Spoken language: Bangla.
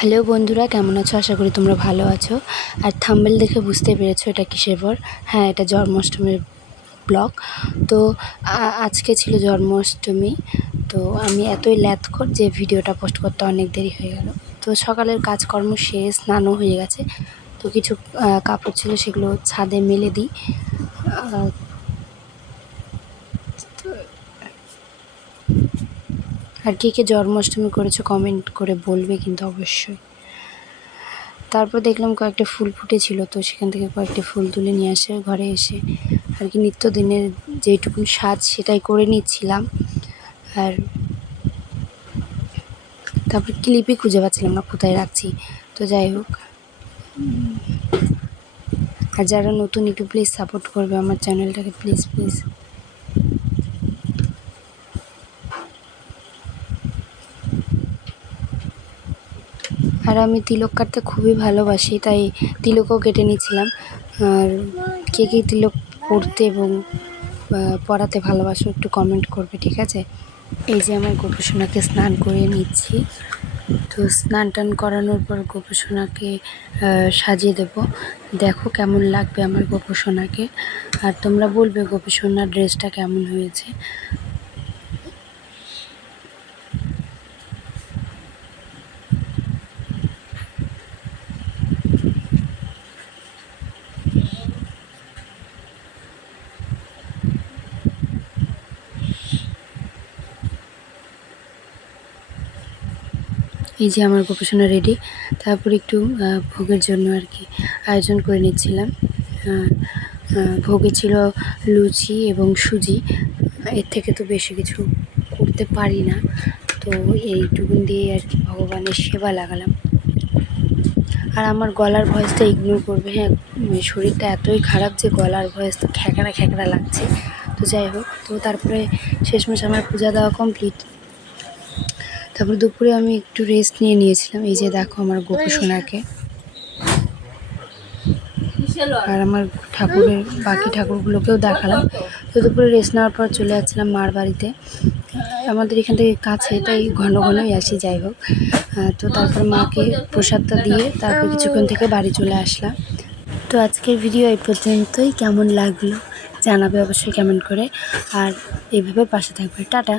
হ্যালো বন্ধুরা, কেমন আছো? আশা করি তোমরা ভালো আছো। আর থাম্বেল দেখে বুঝতে পেরেছ এটা কিসের পর? হ্যাঁ এটা জন্মাষ্টমীর ব্লগ। তো আজকে ছিল জন্মাষ্টমী। তো আমি এতই ল্যাথখোর যে ভিডিওটা পোস্ট করতে অনেক দেরি হয়ে গেল। তো সকালের কাজকর্ম শেষ, স্নানও হয়ে গেছে। তো কিছু কাপড় ছিল সেগুলো ছাদে মেলে দিই। আর কে কে জন্মাষ্টমী করেছ কমেন্ট করে বলবে কিন্তু অবশ্যই। তারপর দেখলাম কয়েকটা ফুল ফুটেছিল, তো সেখান থেকে কয়েকটা ফুল তুলে নিয়ে আসে ঘরে এসে। আর কি নিত্যদিনের যেটুকু সাজ সেটাই করে নিচ্ছিলাম। আর তারপর ক্লিপই খুঁজে পাচ্ছিলাম না, কোথায় রাখছি? তো যাই হোক। আর যারা নতুন একটু প্লিজ সাপোর্ট করবে আমার চ্যানেলটাকে প্লিজ প্লিজ আর আমি তিলক কাটতে খুবই ভালোবাসি, তাই তিলকও কেটে নিয়েছিলাম। আর কে কে তিলক পড়তে এবং পড়াতে ভালোবাসো একটু কমেন্ট করবে, ঠিক আছে? এই যে আমার গোপসোনাকে স্নান করিয়ে নিচ্ছি। তো স্নান টান করানোর পর গোপসোনাকে সাজিয়ে দেব। দেখো কেমন লাগবে আমার গোপসোনাকে। আর তোমরা বলবে গোপসোনার ড্রেসটা কেমন হয়েছে। এই যে আমার গোপসোনা রেডি তারপর একটু ভোগের জন্য আর কি আয়োজন করে নিচ্ছিলাম। ভোগে ছিল লুচি এবং সুজি। এর থেকে তো বেশি কিছু করতে পারি না। তো এইটুকুন দিয়ে আর কি ভগবানের সেবা লাগালাম। আর আমার গলার ভয়েসটা ইগনোর করবে। হ্যাঁ শরীরটা এতই খারাপ যে গলার ভয়েস তো খ্যাকড়া খ্যাকড়া লাগছে। তো যাই হোক, তো তারপরে শেষমেশ আমার পূজা দেওয়া কমপ্লিট তারপর দুপুরে আমি একটু রেস্ট নিয়ে নিয়েছিলাম। এই যে দেখো আমার গোপু সোনাকে। আর আমার ঠাকুরের, বাকি ঠাকুরগুলোকেও দেখালাম। তো দুপুরে রেস্ট নেওয়ার পর চলে যাচ্ছিলাম মার বাড়িতে। আমাদের এখান থেকে কাছে, তাই ঘন ঘনই আসি, যাই হোক। তো তারপর মাকে প্রসাদটা দিয়ে তারপর কিছুক্ষণ থেকে বাড়ি চলে আসলাম। তো আজকের ভিডিও এই পর্যন্তই। কেমন লাগল জানাবে অবশ্যই কেমন করে। আর এইভাবে পাশে থাকবে। টাটা।